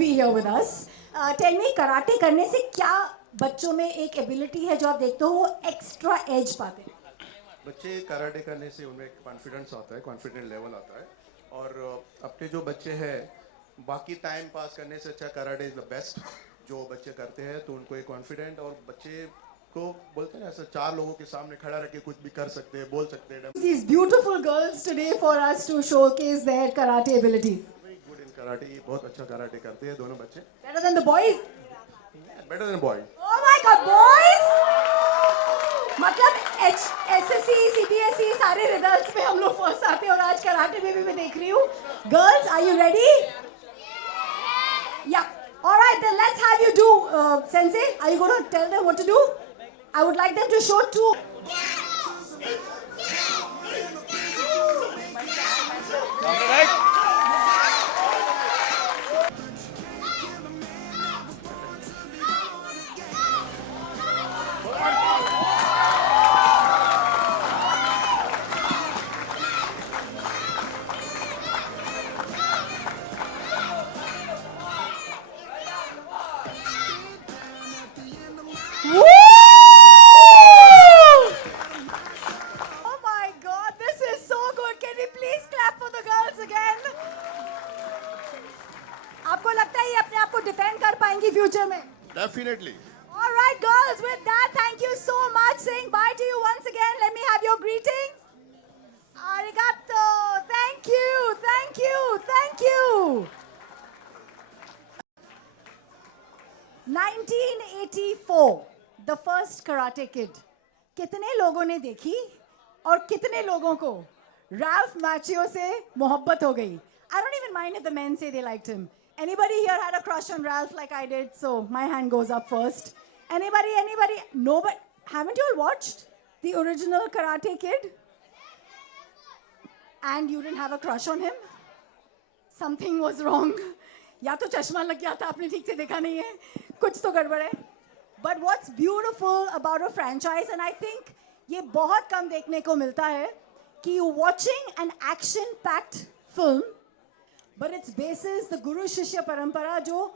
be here with us. Tell me, karate करने से क्या बच्चों में एक एबिलिटी है जो आप देखते हो वो एक्स्ट्रा एज पाते हैं? बच्चे कराटे करने से उनमें कॉन्फिडेंस आता है, कॉन्फिडेंट लेवल आता है। और अपने जो बच्चे हैं, बाकी टाइम पास करने से अच्छा कराटे इज़ द बेस्ट जो बच्चे करते हैं, तो उनको एक कॉन्फिडेंट और बच्चे को बोलते हैं ना, ऐसा चार लोगों के सामने खड़ा रह के कुछ भी कर सकते हैं, बोल सकते हैं। These beautiful girls today for us to showcase their karate abilities. Very good in karate, बहुत अच्छा कराटे करते हैं दोनों बच्चे, Better than the boys? Better than boy. Oh my God, boys! मतलब SSC, CBSE सारे रिजल्ट्स में हम लोग फर्स्ट आते हैं और आज कराटे में भी मैं देख रही हूँ. Girls, are you ready? Yeah. All right, then let's have you do. Sensei, are you going to tell them what to do? I would like them to show two. Woo! Oh my God, this is so good. Can we please clap for the girls again? आपको लगता है ये अपने आप को defend कर पाएंगी future में? Definitely. All right, girls. With that, thank you so much. Saying bye to you once again. Let me have your greeting. Arigato. Thank you. Thank you. Thank you. 1984, the first Karate Kid. कितने लोगों ने देखी और कितने लोगों को Ralph Macchio से मोहब्बत हो गई? I don't even mind if the men say they liked him. Anybody here had a crush on Ralph like I did? So my hand goes up first. Anybody? Anybody? Nobody? Haven't you all watched the original Karate Kid? And you didn't have a crush on him? Something was wrong. या तो चश्मा लग गया था, आपने ठीक से देखा नहीं है, कुछ तो गड़बड़ है. But what's beautiful about a franchise, and I think ये बहुत कम देखने को मिलता है, कि you watching an action-packed film, but it's basis the Guru Shishya Parampara, जो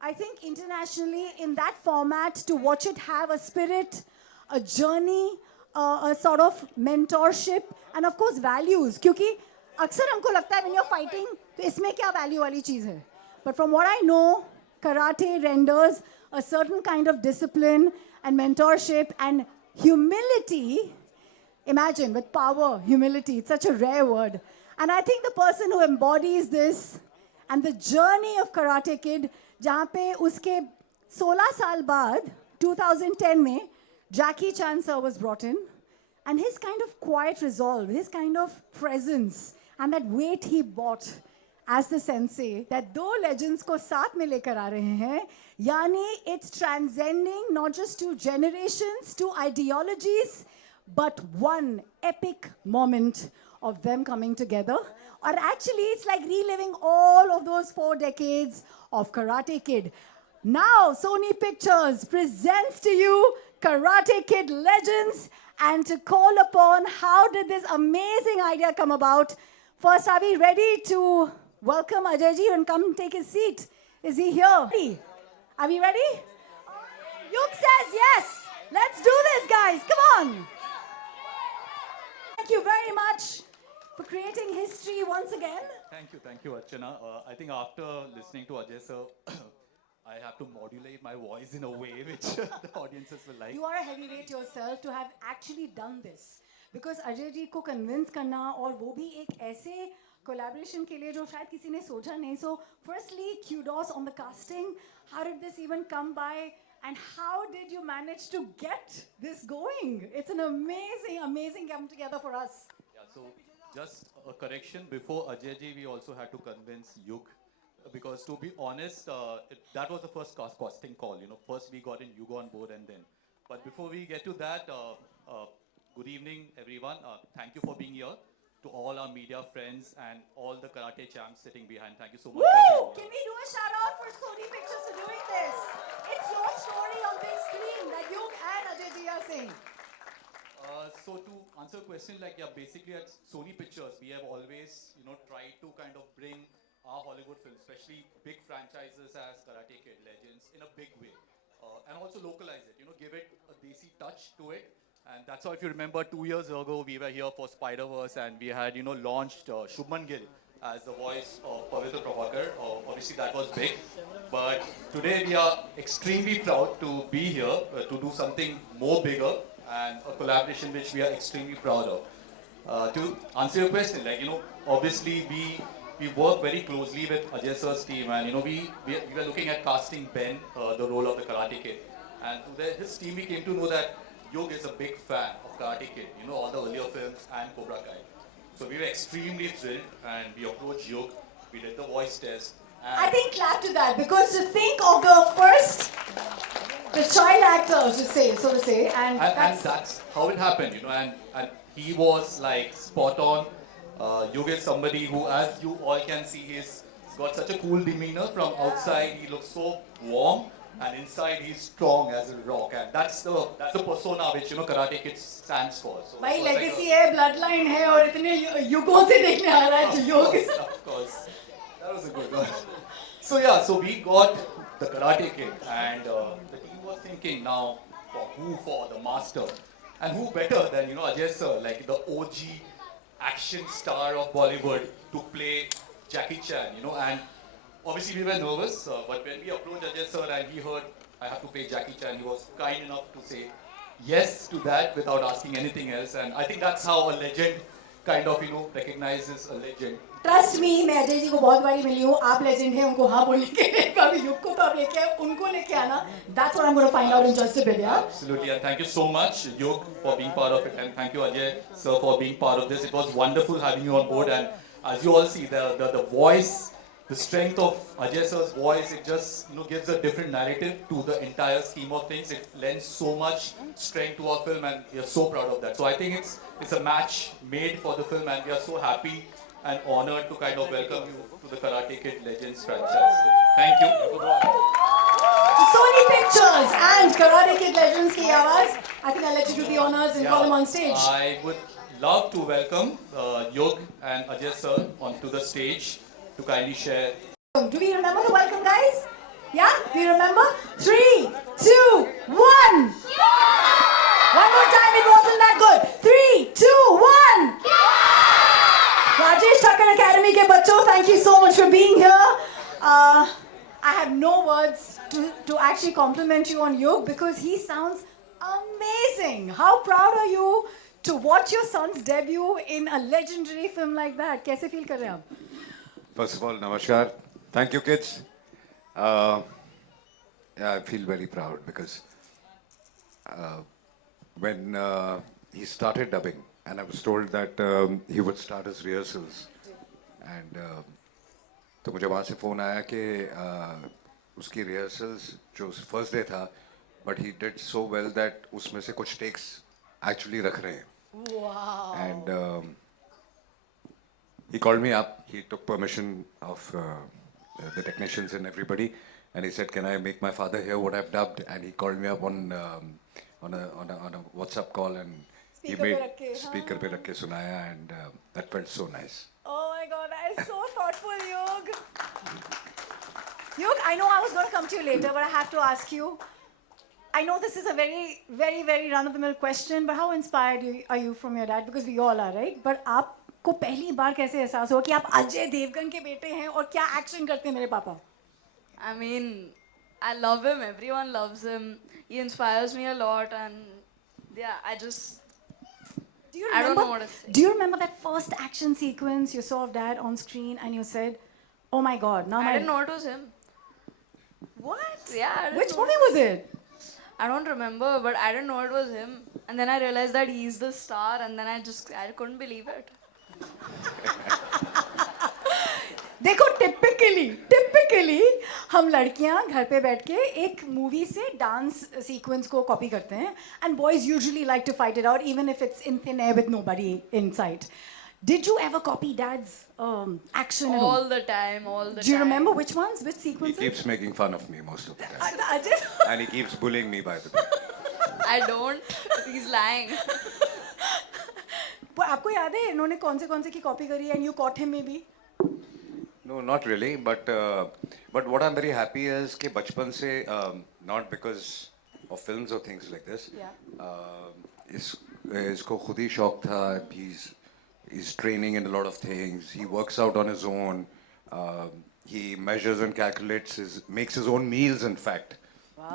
I think internationally in that format, to watch it have a spirit, a journey, a sort of mentorship, and of course values. क्योंकि अक्सर हमको लगता है when you're fighting, तो इसमें क्या value वाली चीज़ है? But from what I know, karate renders a certain kind of discipline and mentorship and humility. Imagine, with power, humility, it's such a rare word. And I think the person who embodies this and the journey of Karate Kid, जहाँ पे उसके 16 साल बाद 2010 में Jackie Chan sir was brought in, and his kind of quiet resolve, his kind of presence, and that weight he brought as the sensei, that दो legends को साथ में लेकर आ रहे हैं, यानी it's transcending not just two generations, two ideologies, but one epic moment of them coming together. Or actually, it's like reliving all of those 4 decades of Karate Kid. Now, Sony Pictures presents to you Karate Kid Legends, and to call upon how did this amazing idea come about. First, are we ready to welcome Ajayji and come take his seat? Is he here? Are we ready? Yuk says yes. Let's do this, guys. Come on. Thank you very much for creating history once again. Thank you, Archana. I think after listening to Ajay sir, I have to modulate my voice in a way which the audiences will like. You are a heavyweight yourself to have actually done this. Because Ajay ji को convince करना और वो भी एक ऐसे collaboration के लिए जो शायद किसी ने सोचा नहीं. So firstly, kudos on the casting. How did this even come by? And how did you manage to get this going? It's an amazing, amazing come together for us. Yeah, so just a correction, before Ajay ji, we also had to convince Yug. Because to be honest, that was the first casting call. You know, first we got in Yug on board and then. But before we get to that, good evening, everyone. Thank you for being here. To all our media friends and all the karate champs sitting behind. Thank you so much. Woo! Can we do a shout out for Sony Pictures for doing this? It's your story on big screen that you and Ajay ji are saying. So to answer a question, like, yeah, basically at Sony Pictures, we have always, tried to kind of bring our Hollywood films, especially big franchises as Karate Kid, Legends, in a big way. And also localize it, give it a desi touch to it. And that's how, if you remember, 2 years ago, we were here for Spider-Verse and we had, launched Shubman Gill as the voice of Pavitra Prabhakar. Obviously, that was big. But today, we are extremely proud to be here to do something more bigger and a collaboration which we are extremely proud of. To answer your question, obviously we work very closely with Ajay sir's team, and we were looking at casting Ben, the role of the Karate Kid, and his team we came to know that Yug is a big fan of Karate Kid, all the earlier films and Cobra Kai. So we were extremely thrilled, and we approached Yug. We did the voice test. And I think clap to that, because to think of the child actor, so to say, and that's how it happened, and he was like spot on. Yug is somebody who, as you all can see, he's got such a cool demeanor. From outside, he looks so warm, and inside, he's strong as a rock. And that's the persona which Karate Kid stands for. So भाई it was like legacy है, bloodline है, और इतने युगों से देखने आ रहा है योग. of course. That was a good one. So we got the Karate Kid, and the team was thinking now for the master, and who better than Ajay sir, like the OG action star of Bollywood, to play Jackie Chan, and obviously we were nervous, but when we approached Ajay sir and he heard I have to play Jackie Chan, he was kind enough to say yes to that without asking anything else, and I think that's how a legend kind of recognizes a legend. Trust me, मैं अजय जी को बहुत बारी मिली हूँ. आप legend हैं, उनको हाँ बोलने के लिए. कभी युग को तो आप लेके आए, उनको लेके आना. That's what I'm going to find out in just a bit, yeah. Absolutely, and thank you so much, Yug, for being part of it, and thank you, Ajay sir, for being part of this. It was wonderful having you on board, and as you all see, the voice, the strength of Ajay sir's voice, it just gives a different narrative to the entire scheme of things. It lends so much strength to our film, and we are so proud of that. So I think it's a match made for the film, and we are so happy and honored to kind of welcome you to the Karate Kid Legends franchise. So, thank you. Sony Pictures and Karate Kid Legends की आवाज. I think I'll let you do the honors and call him on stage. I would love to welcome Yug and Ajay sir onto the stage to kindly share. Do we remember the welcome, guys? Yeah? Do you remember? 3, 2, 1. One more time, it wasn't that good. 3, 2, 1. Rajesh Thakkar Academy के बच्चों, thank you so much for being here. I have no words to actually compliment you on Yug, because he sounds amazing. How proud are you to watch your son's debut in a legendary film like that? कैसे feel कर रहे हैं आप? First of all, namaskar. Thank you, kids. Yeah, I feel very proud because when he started dubbing, and I was told that he would start his rehearsals, and तो मुझे वहाँ से phone आया कि उसकी rehearsals जो first day था, but he did so well that उसमें से कुछ takes actually रख रहे हैं. Wow. And he called me up. He took permission of the technicians and everybody, and he said, "Can I make my father hear what I've dubbed?" And he called me up on a WhatsApp call, and he Speaker made पे रख के, speaker पे रख के सुनाया, and that felt so nice. Oh my God, that is so thoughtful, Yug. Yug, I know I was going to come to you later, but I have to ask you. I know this is a very, very, very run-of-the-mill question, but how inspired are you from your dad? Because we all are, right? But आपको पहली बार कैसे एहसास हुआ कि आप अजय देवगन के बेटे हैं और क्या एक्शन करते हैं मेरे पापा? I mean, I love him. Everyone loves him. He inspires me a lot, and yeah, I don't know what to say. Do you remember that first action sequence you saw of dad on screen and you said, "Oh my God, now I my..." didn't know it was him. What? Yeah, I didn't Which know. movie was it? I don't remember, but I didn't know it was him. And then I realized that he's the star, and then I couldn't believe it. देखो typically हम लड़कियां घर पे बैठ के एक movie से dance sequence को कॉपी करते हैं, and boys usually like to fight it out even if it's in thin air with nobody in sight. Did you ever copy dad's action at All home? the time. Do you remember which ones, which He sequences? keeps making fun of me most of the time, Ajay, and he keeps bullying me, by the way. I don't. He's lying. आपको याद है इन्होंने कौन से की copy करी, and you caught him maybe? No, not really. But what I'm very happy is कि बचपन से not because of films or things like this. Yeah. इसको खुद ही शौक था. He's training in a lot of things. He works out on his own. He measures and calculates makes his own meals. In fact,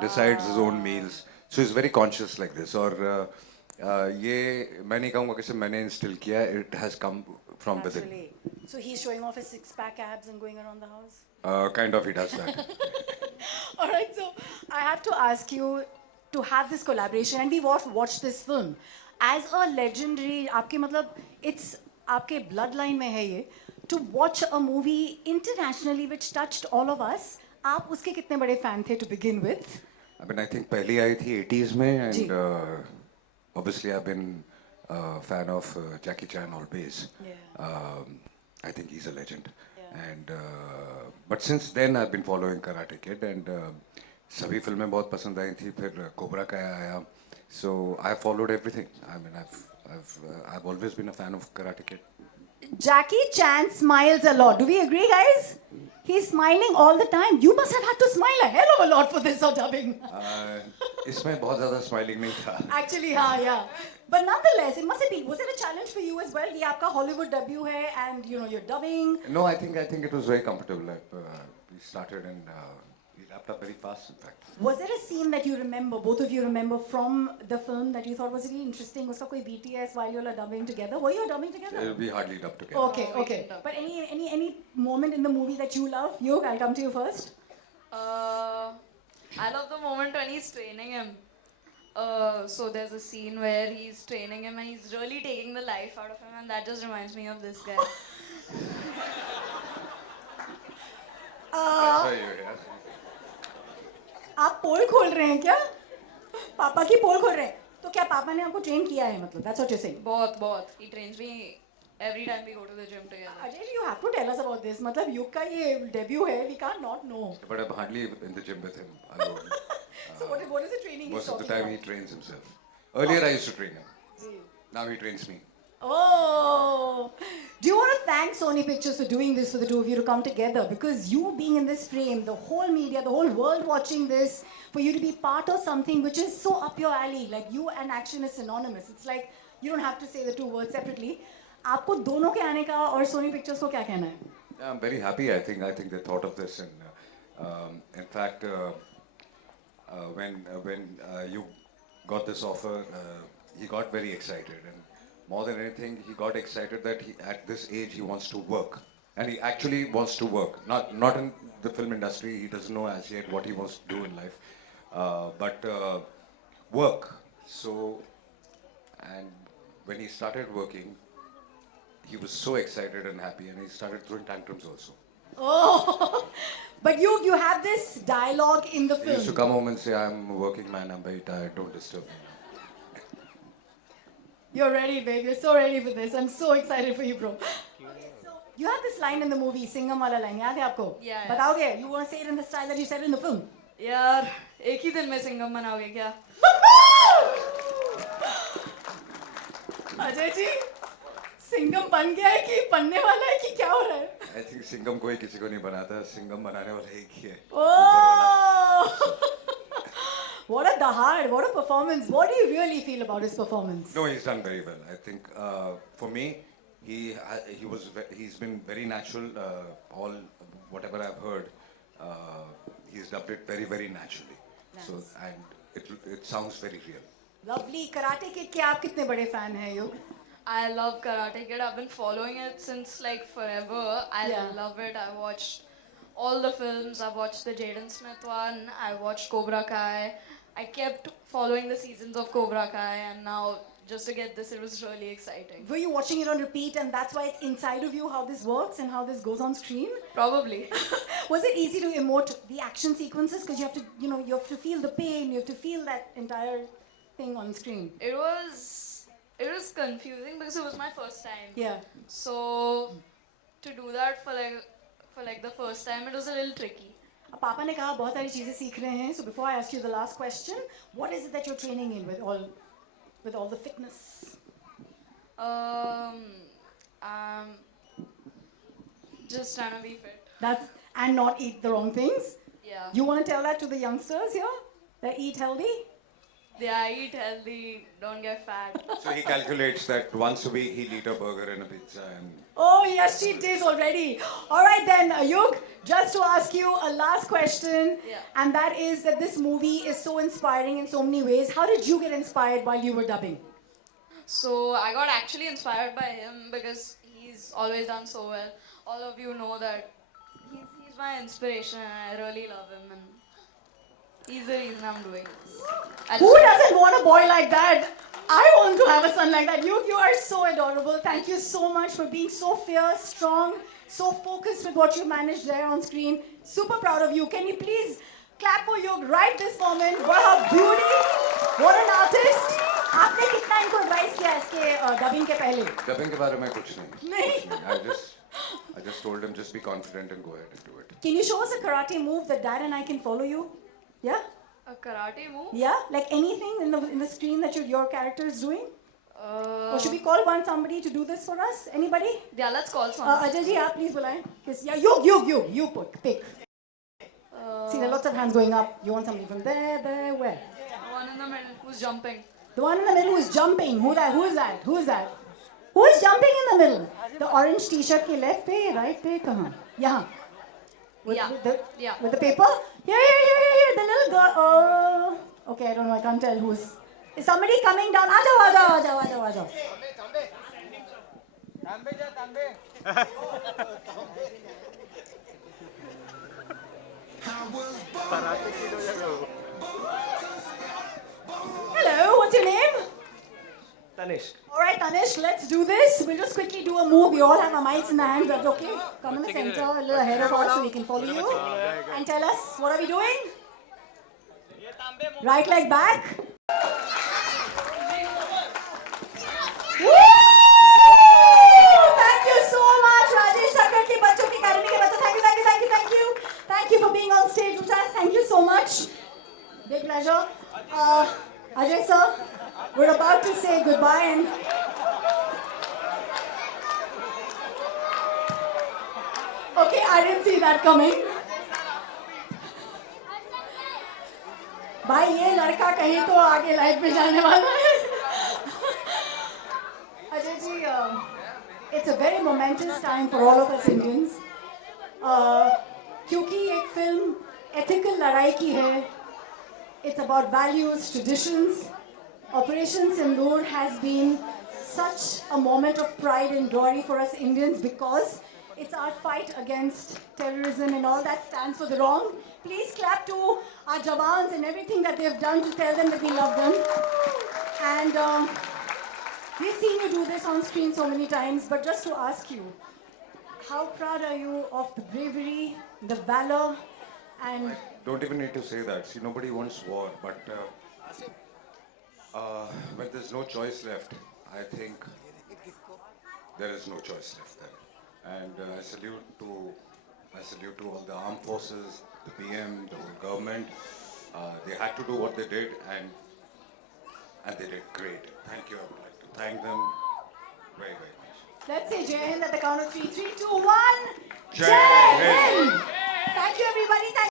decides his own meals. So he's very conscious like this. और ये मैं नहीं कहूँगा कि सिर्फ मैंने instill किया. It has come from within. Naturally. So he's showing off his six-pack abs and going around the house? Kind of, he does that. All right, so I have to ask you to have this collaboration, and we watched this film. As a legendary, आपके मतलब it's आपके bloodline में है ये. To watch a movie internationally which touched all of us, आप उसके कितने बड़े fan थे to begin with? I mean, I think पहली आई थी 80s में, जी. and obviously I've been a fan of Jackie Chan always. Yeah. I think he's a legend. Yeah. And but since then I've been following Karate Kid, and सभी फिल्में बहुत पसंद आई थी. फिर Cobra Kai आया, so I followed everything. I mean, I've always been a fan of Karate Kid. Jackie Chan smiles a lot. Do we agree, guys? He's smiling all the time. You must have had to smile a hell of a lot for this or dubbing. इसमें बहुत ज़्यादा smiling नहीं था. Actually, yeah. But nonetheless, it must have been. Was it a challenge for you as well? ये आपका Hollywood debut है, and you're dubbing. No, I think it was very comfortable. We started and we wrapped up very fast, in fact. Was there a scene that you remember, both of you remember from the film that you thought was really interesting? उसका कोई BTS while you were dubbing together? Were you dubbing together? We hardly dubbed together. Okay, we okay. didn't dub. But any moment in the movie that you love? Yog, I'll come to you first. I love the moment when he's training him. So there's a scene where he's training him and he's really taking the life out of him, and that just reminds me of this guy. That's why you're here. आप पोल खोल रहे हैं क्या? पापा की पोल खोल रहे हैं. तो क्या पापा ने आपको ट्रेन किया है मतलब? That's what you're saying. बहुत. He trains me every time we go to the gym together. Ajay, you have to tell us about this. मतलब युग का ये debut है. We can't not know. But I'm hardly in the gym with him alone. So what is the training he's Most of the talking time he about? trains himself. Earlier I used to train him. Ji. Now he trains me. Oh, do you want to thank Sony Pictures for doing this for the two of you to come together? Because you being in this frame, the whole media, the whole world watching this, for you to be part of something which is so up your alley, like you and action is synonymous. It's like you don't have to say the two words separately. आपको दोनों के आने का और Sony Pictures को क्या कहना है? Yeah, I'm very happy. I think they thought of this, and in fact, when you got this offer, he got very excited, and more than anything, he got excited that at this age he wants to work, and he actually wants to work. Not in the film industry. He doesn't know as yet what he wants to do in life, but work. So, and when he started working, he was so excited and happy, and he started throwing tantrums also. Oh, but you have this dialogue in the He used to film. come home and say, "I'm a working man. I'm very tired. Don't disturb me." You're ready, babe. You're so ready for this. I'm so excited for you, bro. Okay, so you have this line in the movie, Singham wala line. याद है आपको? Yeah. बताओगे? You want to say it in the style that you said it in the film? यार एक ही दिन में सिंघम बनाओगे क्या? अजय जी, सिंघम बन गया है कि बनने वाला है कि क्या हो रहा है? I think सिंघम कोई किसी को नहीं बनाता. सिंघम बनाने वाला एक ही है. Oh! What a dahad, what a performance. What do you really feel about his performance? No, he's done very well. I think for me, he's been very natural. All whatever I've heard, he's dubbed it very very naturally. Nice. So and it sounds very real. Lovely. Karate Kid के आप कितने बड़े fan हैं युग? I love Karate Kid. I've been following it since like forever. I Yeah. love it. I watched all the films. I watched the Jaden Smith one. I watched Cobra Kai. I kept following the seasons of Cobra Kai, and now just to get this, it was really exciting. Were you watching it on repeat and that's why it's inside of you how this works and how this goes on screen? Probably. Was it easy to emote the action sequences? Because you have to, you have to feel the pain, you have to feel that entire thing on screen. It was confusing because it was my first time. Yeah. So to do that for like the first time, it was a little tricky. अब पापा ने कहा बहुत सारी चीजें सीख रहे हैं. So before I ask you the last question, what is it that you're training in with all the fitness? I'm just trying to be fit. That's and not eat the wrong things. Yeah. You want to tell that to the youngsters here? That eat healthy? Yeah, eat healthy, don't get fat. So he calculates that once a week he'll eat a burger and a pizza and Oh, yes, cheat days already. All right then, Yug, just to ask you a last question, Yeah. and that is that this movie is so inspiring in so many ways. How did you get inspired while you were dubbing? So I got actually inspired by him because he's always done so well. All of you know that he's my inspiration and I really love him and he's the reason I'm doing this. I Who just- doesn't want a boy like that? I want to have a son like that. You are so adorable. Thank you so much for being so fierce, strong, so focused with what you managed there on screen. Super proud of you. Can you please clap for Yug right this moment? What a beauty! What an artist! आपने कितना इनको advice किया इसके dubbing के पहले? dubbing के बारे में कुछ नहीं. नहीं. कुछ नहीं. I just told him just be confident and go ahead and do it. Can you show us a karate move that Dad and I can follow you? Yeah? A karate move? Yeah? Like anything in the screen that your character is doing? Or should we call somebody to do this for us? Anybody? Yeah, let's call someone. Ajay ji, आप please बुलाएं. Yeah, you pick. See, there are lots of hands going up. You want somebody from there, where? The one in the middle who's jumping. The one in the middle who's jumping. Who is that? Who is jumping in the middle? The orange t-shirt के left पे, right पे, कहाँ? यहाँ. Yeah. Yeah. With the paper? Here, the little girl. Oh, okay, I don't know. I can't tell who's. Is somebody coming down? आजाओ. Hello, what's your name? Tanishk. All right, Tanish, let's do this. We'll just quickly do a move. We all have our mics in the hands. That's okay. Come in the center, a little ahead of us so we can follow you. And tell us, what are we doing? Right leg back. Woo! Thank you so much, Rajesh Thakkar ki bachchon ki academy ke bachchon. Thank you. Thank you for being on stage with us. Thank you so much. Big pleasure. Ajay sir, we're about to say goodbye and okay, I didn't see that coming. भाई ये लड़का कहीं तो आगे life में जाने वाला है Ajay ji it's a very momentous time for all of us Indians क्योंकि एक फिल्म ethical लड़ाई की है. It's about values, traditions. Operation Sindoor has been such a moment of pride and glory for us Indians because it's our fight against terrorism and all that stands for the wrong. Please clap to our Jawans and everything that they've done to tell them that we love them. And we've seen you do this on screen so many times, but just to ask you, how proud are you of the bravery, the valor, and Don't even need to say that. See, nobody wants war, but when there's no choice left, I think there is no choice left then. And I salute to all the armed forces, the PM, the whole government. They had to do what they did, and they did great. Thank you. I would like to thank them very, very much. let's say Jai Hind at the count of 3, 3, 2, 1. Jai Hind. Thank you everybody. Thank